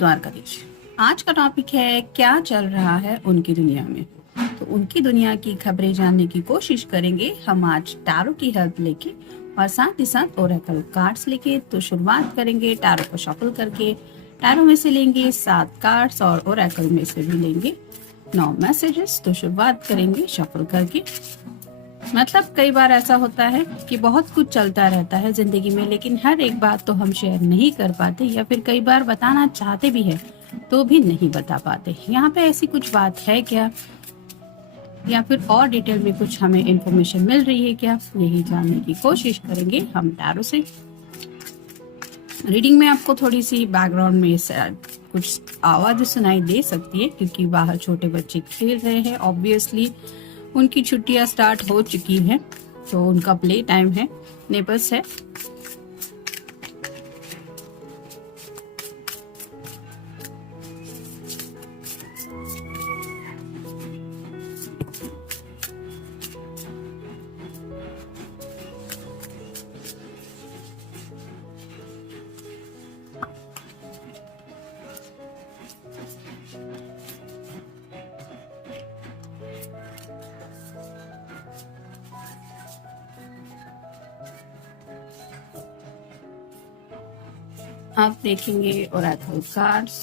द्वारकाधीश। आज का टॉपिक है क्या चल रहा है उनकी दुनिया में। तो उनकी दुनिया की खबरें जानने की कोशिश करेंगे हम आज टैरो की हेल्प लेके और साथ ही साथ ओरेकल कार्ड्स लेके। तो शुरुआत करेंगे टैरो को शफल करके। टैरो में से लेंगे 7 कार्ड्स और ओरेकल में से भी लेंगे 9 मैसेजेस। तो शुरुआत करेंगे शफल करके। मतलब कई बार ऐसा होता है कि बहुत कुछ चलता रहता है जिंदगी में, लेकिन हर एक बात तो हम शेयर नहीं कर पाते या फिर कई बार बताना चाहते भी हैं तो भी नहीं बता पाते। यहाँ पे ऐसी कुछ बात है क्या, या फिर और डिटेल में कुछ हमें इंफॉर्मेशन मिल रही है क्या, यही जानने की कोशिश करेंगे हम टैरो से। रीडिंग में आपको थोड़ी सी बैकग्राउंड में कुछ आवाज सुनाई दे सकती है क्योंकि बाहर छोटे बच्चे खेल रहे हैं। ऑब्वियसली उनकी छुट्टियां स्टार्ट हो चुकी हैं तो उनका प्ले टाइम है, नेबर्स है। आप देखेंगे ओरेकल कार्ड्स।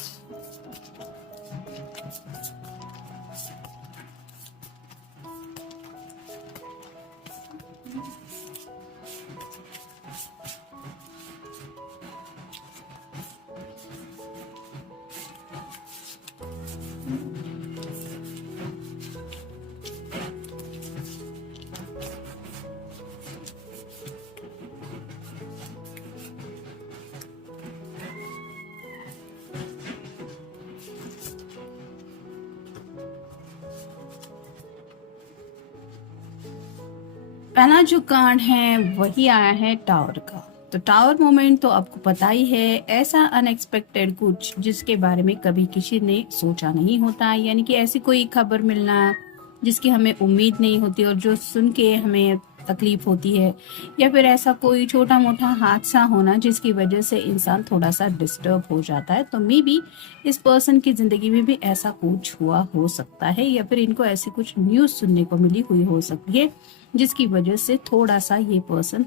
पहला जो कार्ड है वही आया है टावर का। तो टावर मोमेंट तो आपको पता ही है, ऐसा अनएक्सपेक्टेड कुछ जिसके बारे में कभी किसी ने सोचा नहीं होता, यानी कि ऐसी कोई खबर मिलना जिसकी हमें उम्मीद नहीं होती और जो सुन के हमें तकलीफ होती है, या फिर ऐसा कोई छोटा मोटा हादसा होना जिसकी वजह से इंसान थोड़ा सा डिस्टर्ब हो जाता है। तो मे बी इस पर्सन की जिंदगी में भी ऐसा कुछ हुआ हो सकता है, या फिर इनको ऐसी कुछ न्यूज सुनने को मिली हुई हो सकती है जिसकी वजह से थोड़ा सा ये पर्सन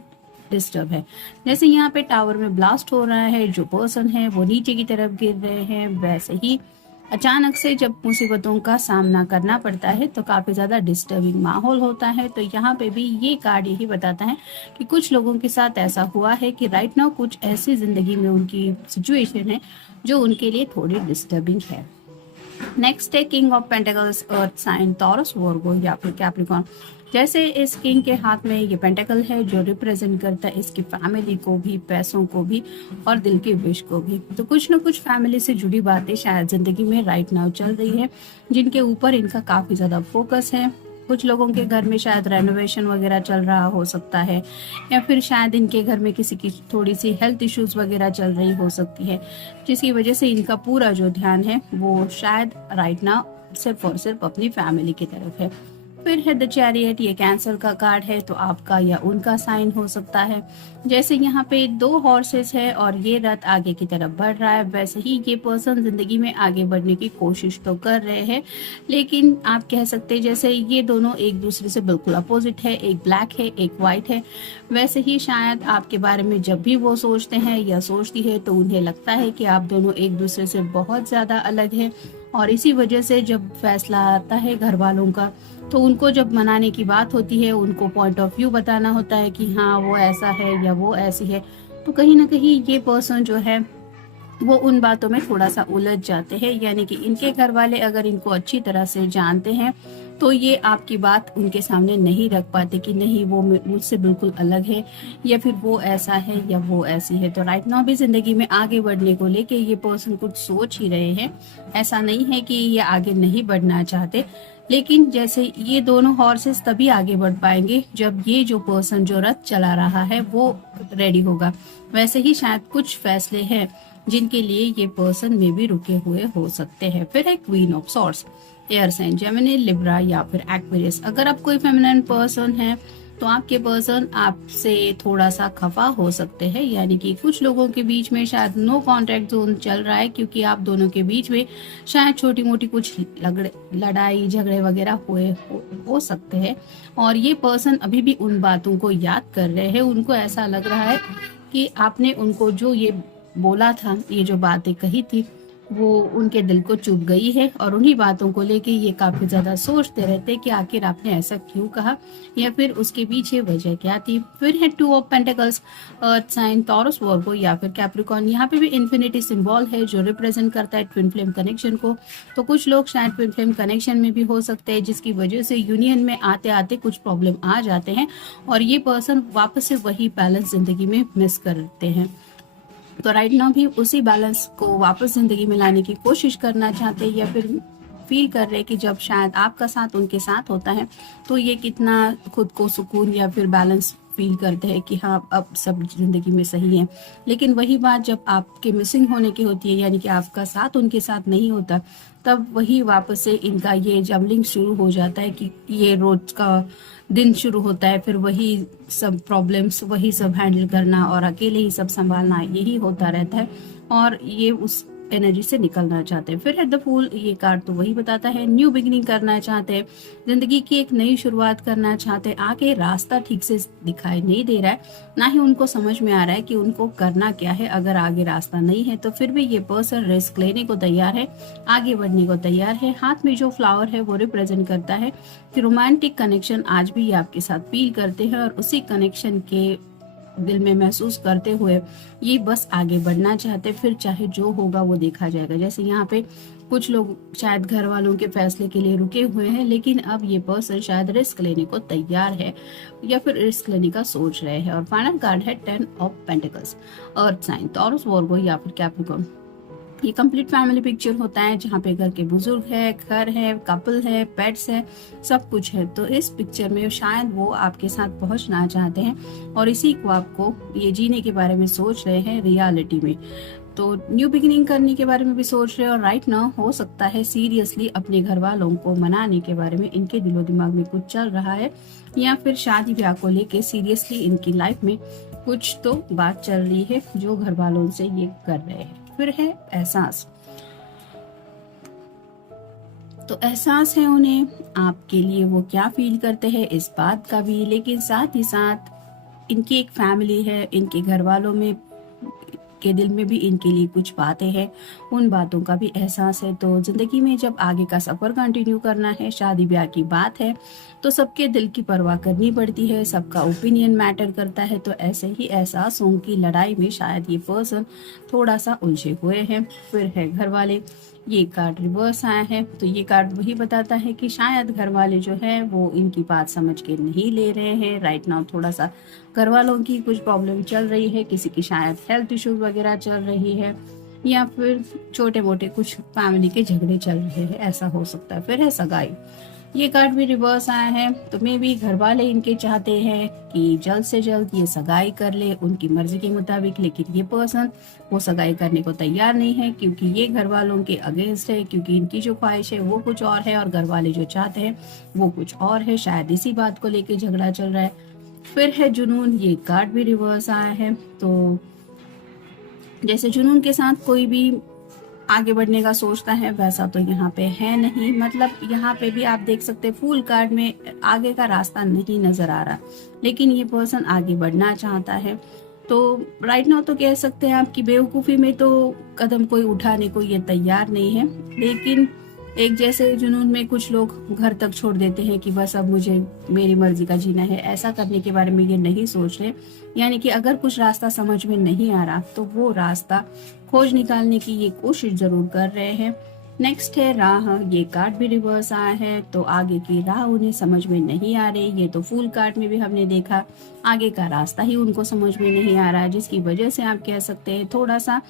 डिस्टर्ब है। जैसे यहाँ पे टावर में ब्लास्ट हो रहा है, जो पर्सन है वो नीचे की तरफ गिर रहे हैं, वैसे ही अचानक से जब मुसीबतों का सामना करना पड़ता है तो काफी ज्यादा डिस्टर्बिंग माहौल होता है। तो यहाँ पे भी ये कार्ड यही बताता है कि कुछ लोगों के साथ ऐसा हुआ है कि राइट नाउ कुछ ऐसी जिंदगी में उनकी सिचुएशन है जो उनके लिए थोड़ी डिस्टर्बिंग है। नेक्स्ट है king of pentacles, earth sign, Taurus, Virgo या फिर कैप्रिकॉर्न। जैसे इस किंग के हाथ में ये पेंटिकल है जो रिप्रेजेंट करता है इसकी फैमिली को भी, पैसों को भी और दिल की विश को भी। तो कुछ न कुछ फैमिली से जुड़ी बातें शायद जिंदगी में राइट नाउ चल रही है जिनके ऊपर इनका काफी ज्यादा फोकस है। कुछ लोगों के घर में शायद रेनोवेशन वगैरह चल रहा हो सकता है, या फिर शायद इनके घर में किसी की थोड़ी सी हेल्थ इश्यूज वगैरह चल रही हो सकती है, जिसकी वजह से इनका पूरा जो ध्यान है वो शायद राइट नाउ सिर्फ और सिर्फ अपनी फैमिली की तरफ है। फिर है द चैरियट, ये कैंसर का कार्ड है, तो आपका या उनका साइन हो सकता है। जैसे यहाँ पे 2 हॉर्सेस है और ये रथ आगे की तरफ बढ़ रहा है, वैसे ही ये पर्सन जिंदगी में आगे बढ़ने की कोशिश तो कर रहे हैं, लेकिन आप कह सकते हैं जैसे ये दोनों एक दूसरे से बिल्कुल अपोजिट है, एक ब्लैक है एक व्हाइट है। वैसे ही शायद आपके बारे में जब भी वो सोचते हैं या सोचती है तो उन्हें लगता है कि आप दोनों एक दूसरे से बहुत ज्यादा अलग है, और इसी वजह से जब फैसला आता है घर वालों का तो उनको जब मनाने की बात होती है, उनको पॉइंट ऑफ व्यू बताना होता है कि हाँ वो ऐसा है या वो ऐसी है, तो कहीं ना कहीं ये पर्सन जो है वो उन बातों में थोड़ा सा उलझ जाते हैं। यानी कि इनके घर वाले अगर इनको अच्छी तरह से जानते हैं तो ये आपकी बात उनके सामने नहीं रख पाते कि नहीं वो मुझसे बिल्कुल अलग है, या फिर वो ऐसा है या वो ऐसी है। तो राइट नाउ भी जिंदगी में आगे बढ़ने को लेके ये पर्सन कुछ सोच ही रहे हैं। ऐसा नहीं है कि ये आगे नहीं बढ़ना चाहते, लेकिन जैसे ये दोनों हॉर्सेस तभी आगे बढ़ पाएंगे जब ये जो पर्सन जो रथ चला रहा है वो रेडी होगा। वैसे ही शायद कुछ फैसले हैं जिनके लिए ये पर्सन में भी रुके हुए हो सकते हैं। फिर है queen of swords, air sign, Gemini, Libra या फिर एक्वेरियस। अगर आप कोई फेमिनिन पर्सन है तो आपके पर्सन आपसे थोड़ा सा खफा हो सकते हैं, यानी कि कुछ लोगों के बीच में शायद नो कॉन्टैक्ट जोन चल रहा है, क्योंकि आप दोनों के बीच में शायद छोटी मोटी कुछ लड़ाई झगड़े वगैरह हो सकते हैं। और ये पर्सन अभी भी उन बातों को याद कर रहे हैं। उनको ऐसा लग रहा है कि आपने उनको जो ये बोला था, ये जो बातें कही थी, वो उनके दिल को चुभ गई है, और उन्हीं बातों को लेके ये काफी ज्यादा सोचते रहते कि आखिर आपने ऐसा क्यों कहा, या फिर उसके पीछे वजह क्या थी। फिर है 2 of pentacles, earth sign, Taurus, Virgo या फिर कैप्रिकॉर्न। यहाँ पे भी इन्फिनिटी सिंबल है जो रिप्रेजेंट करता है ट्विन फ्लेम कनेक्शन को। तो कुछ लोग शायद ट्विन फ्लेम कनेक्शन में भी हो सकते हैं, जिसकी वजह से यूनियन में आते आते कुछ प्रॉब्लम आ जाते हैं, और ये पर्सन वापस से वही बैलेंस जिंदगी में मिस करते हैं। तो राइट नाउ भी उसी बैलेंस को वापस जिंदगी में लाने की कोशिश करना चाहते हैं, या फिर फील कर रहे हैं कि जब शायद आपका साथ उनके साथ होता है तो ये कितना खुद को सुकून या फिर बैलेंस फील करते हैं कि हाँ अब सब जिंदगी में सही है। लेकिन वही बात जब आपके मिसिंग होने की होती है, यानी कि आपका साथ उनके साथ नहीं होता, तब वही वापस से इनका ये जम्बलिंग शुरू हो जाता है कि ये रोज का दिन शुरू होता है, फिर वही सब प्रॉब्लम्स, वही सब हैंडल करना और अकेले ही सब संभालना, यही होता रहता है, और ये उस एनर्जी से निकलना चाहते हैं। फिर है द फूल, ये कार्ड तो वही बताता है न्यू बिगिनिंग करना चाहते हैं, जिंदगी की एक नई शुरुआत करना चाहते हैं। आगे रास्ता ठीक से दिखाई नहीं दे रहा है, ना ही उनको समझ में आ रहा है कि उनको करना क्या है। अगर आगे रास्ता नहीं है तो फिर भी ये पर्सन रिस्क लेने को तैयार है, आगे बढ़ने को तैयार है। हाथ में जो फ्लावर है वो रिप्रेजेंट करता है कि रोमांटिक कनेक्शन आज भी ये आपके साथ फील करते हैं, और उसी कनेक्शन के दिल में महसूस करते हुए ये बस आगे बढ़ना चाहते, फिर चाहे जो होगा वो देखा जाएगा। जैसे यहाँ पे कुछ लोग शायद घर वालों के फैसले के लिए रुके हुए हैं, लेकिन अब ये पर्सन शायद रिस्क लेने को तैयार है, या फिर रिस्क लेने का सोच रहे हैं। और फाइनल कार्ड है 10 of pentacles, earth sign, Taurus, Virgo या फिर कैप्रिकॉर्न। ये कंप्लीट फैमिली पिक्चर होता है, जहाँ पे घर के बुजुर्ग है, घर है, कपल है, पेट्स है, सब कुछ है। तो इस पिक्चर में शायद वो आपके साथ पहुंचना चाहते हैं, और इसी को आपको ये जीने के बारे में सोच रहे हैं रियलिटी में। तो न्यू बिगिनिंग करने के बारे में भी सोच रहे हैं, और राइट नाउ हो सकता है सीरियसली अपने घर वालों को मनाने के बारे में इनके दिलो दिमाग में कुछ चल रहा है, या फिर शादी ब्याह को लेके सीरियसली इनकी लाइफ में कुछ तो बात चल रही है जो घर वालों से ये कर रहे हैं। फिर है एहसास, तो एहसास है उन्हें आपके लिए, वो क्या फील करते हैं इस बात का भी, लेकिन साथ ही साथ इनकी एक फैमिली है, इनके घर वालों में के दिल में भी इनके लिए कुछ बातें हैं, उन बातों का भी एहसास है। तो जिंदगी में जब आगे का सफर कंटिन्यू करना है, शादी ब्याह की बात है, तो सबके दिल की परवाह करनी पड़ती है, सबका ओपिनियन मैटर करता है। तो ऐसे ही एहसासों की लड़ाई में शायद ये पर्सन थोड़ा सा उलझे हुए हैं। फिर है घर वाले, ये कार्ड रिवर्स आया है, तो ये कार्ड वही बताता है कि शायद घर वाले जो है वो इनकी बात समझ के नहीं ले रहे हैं। राइट नाउ थोड़ा सा घर वालों की कुछ प्रॉब्लम चल रही है, किसी की शायद हेल्थ इश्यूज वगैरह चल रही है, या फिर छोटे मोटे कुछ फैमिली के झगड़े चल रहे हैं, ऐसा हो सकता है। फिर है सगाई, ये कार्ड भी रिवर्स आया है, तो मे भी घर वाले इनके चाहते हैं कि जल्द से जल्द ये सगाई कर ले उनकी मर्जी के मुताबिक, लेकिन ये पर्सन वो सगाई करने को तैयार नहीं है, क्योंकि ये घर वालों के अगेंस्ट है, क्योंकि इनकी जो ख्वाहिश है वो कुछ और है, और घर वाले जो चाहते हैं वो कुछ और है। शायद इसी बात को लेके झगड़ा चल रहा है। फिर है जुनून, ये कार्ड भी रिवर्स आया है, तो जैसे जुनून के साथ कोई भी आगे बढ़ने का सोचता है, वैसा तो यहाँ पे है नहीं। मतलब यहाँ पे भी आप देख सकते हैं फूल कार्ड में आगे का रास्ता नहीं नजर आ रहा, लेकिन ये पर्सन आगे बढ़ना चाहता है। तो राइट नाउ तो कह सकते हैं आपकी बेवकूफ़ी में तो कदम कोई उठाने को ये तैयार नहीं है, लेकिन एक जैसे जुनून में कुछ लोग घर तक छोड़ देते हैं कि बस अब मुझे मेरी मर्जी का जीना है, ऐसा करने के बारे में ये नहीं सोच रहे। यानी कि अगर कुछ रास्ता समझ में नहीं आ रहा तो वो रास्ता खोज निकालने की ये कोशिश जरूर कर रहे हैं। नेक्स्ट है राह, ये कार्ड भी रिवर्स आया है, तो आगे की राह उन्हें समझ में नहीं आ रही। ये तो फूल कार्ड में भी हमने देखा, आगे का रास्ता ही उनको समझ में नहीं आ रहा है, जिसकी वजह से आप कह सकते हैं थोड़ा सा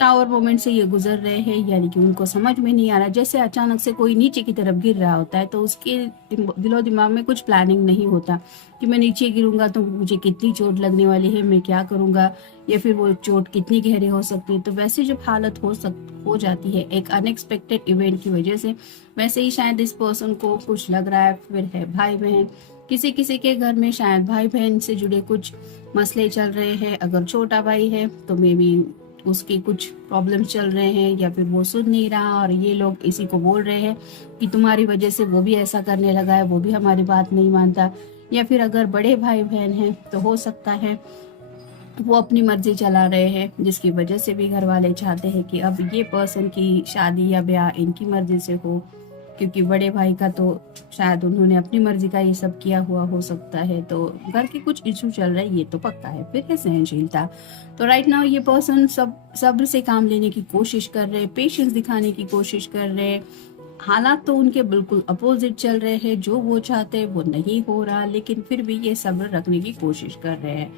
टावर मोमेंट से ये गुजर रहे हैं, यानी कि उनको समझ में नहीं आ रहा, जैसे अचानक से कोई नीचे की तरफ गिर रहा होता है तो उसके दिलो दिमाग में कुछ प्लानिंग नहीं होता कि मैं नीचे गिरूंगा तो मुझे कितनी चोट लगने वाली है, मैं क्या करूंगा, या फिर वो चोट कितनी गहरी हो सकती है। तो वैसे जब हालत हो जाती है एक अनएक्सपेक्टेड इवेंट की वजह से, वैसे ही शायद इस पर्सन को कुछ लग रहा है। फिर है भाई बहन, किसी किसी के घर में शायद भाई बहन से जुड़े कुछ मसले चल रहे हैं। अगर छोटा भाई है तो मे बी उसके कुछ प्रॉब्लम चल रहे हैं, या फिर वो सुन नहीं रहा और ये लोग इसी को बोल रहे हैं कि तुम्हारी वजह से वो भी ऐसा करने लगा है, वो भी हमारी बात नहीं मानता। या फिर अगर बड़े भाई बहन हैं तो हो सकता है वो अपनी मर्जी चला रहे हैं, जिसकी वजह से भी घर वाले चाहते हैं कि अब ये पर्सन की शादी या ब्याह इनकी मर्जी से हो, क्योंकि बड़े भाई का तो शायद उन्होंने अपनी मर्जी का ये सब किया हुआ हो सकता है। तो घर के कुछ इशू चल रहे हैं, ये तो पक्का है। फिर है सहनशीलता। तो राइट नाउ ये पर्सन सब्र से काम लेने की कोशिश कर रहे हैं, पेशेंस दिखाने की कोशिश कर रहे हैं। हालात तो उनके बिल्कुल अपोजिट चल रहे हैं, जो वो चाहते हैं वो नहीं हो रहा, लेकिन फिर भी ये सब्र रखने की कोशिश कर रहे हैं।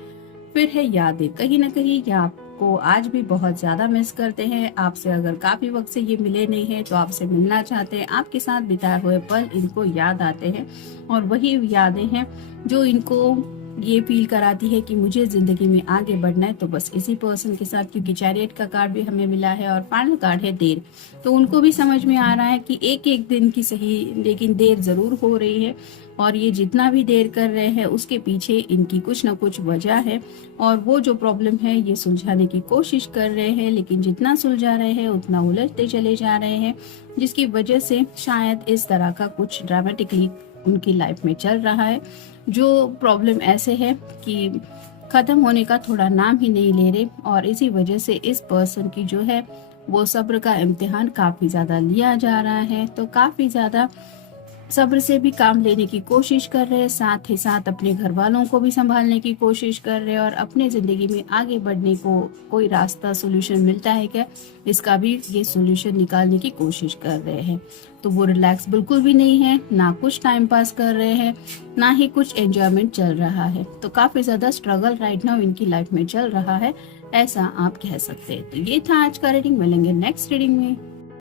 फिर है यादें, कहीं ना कहीं ये आपको आज भी बहुत ज्यादा मिस करते हैं। आपसे अगर काफी वक्त से ये मिले नहीं है तो आपसे मिलना चाहते हैं, आपके साथ बिताए हुए पल इनको याद आते हैं, और वही यादें हैं जो इनको ये फील कराती है कि मुझे जिंदगी में आगे बढ़ना है। तो बस इसी पर्सन के साथ, क्योंकि चैरियट का कार्ड भी हमें मिला है और फाइनल कार्ड है देर, तो उनको भी समझ में आ रहा है कि एक एक दिन की सही, लेकिन देर जरूर हो रही है, और ये जितना भी देर कर रहे हैं उसके पीछे इनकी कुछ ना कुछ वजह है, और वो जो प्रॉब्लम है ये सुलझाने की कोशिश कर रहे हैं, लेकिन जितना सुलझा रहे हैं उतना उलझते चले जा रहे हैं, जिसकी वजह से शायद इस तरह का कुछ ड्रामेटिकली उनकी लाइफ में चल रहा है। जो प्रॉब्लम ऐसे है कि खत्म होने का थोड़ा नाम ही नहीं ले रहे, और इसी वजह से इस पर्सन की जो है वो सब्र का इम्तिहान काफी ज्यादा लिया जा रहा है। तो काफी ज्यादा सब्र से भी काम लेने की कोशिश कर रहे हैं, साथ ही साथ अपने घर वालों को भी संभालने की कोशिश कर रहे हैं, और अपने जिंदगी में आगे बढ़ने को कोई रास्ता सोल्यूशन मिलता है क्या, इसका भी ये सोल्यूशन निकालने की कोशिश कर रहे हैं। तो वो रिलैक्स बिल्कुल भी नहीं है, ना कुछ टाइम पास कर रहे हैं, ना ही कुछ एंजॉयमेंट चल रहा है। तो काफी ज्यादा स्ट्रगल राइट नाउ इनकी लाइफ में चल रहा है, ऐसा आप कह सकते हैं। तो ये था आज का रीडिंग, मिलेंगे नेक्स्ट रीडिंग में।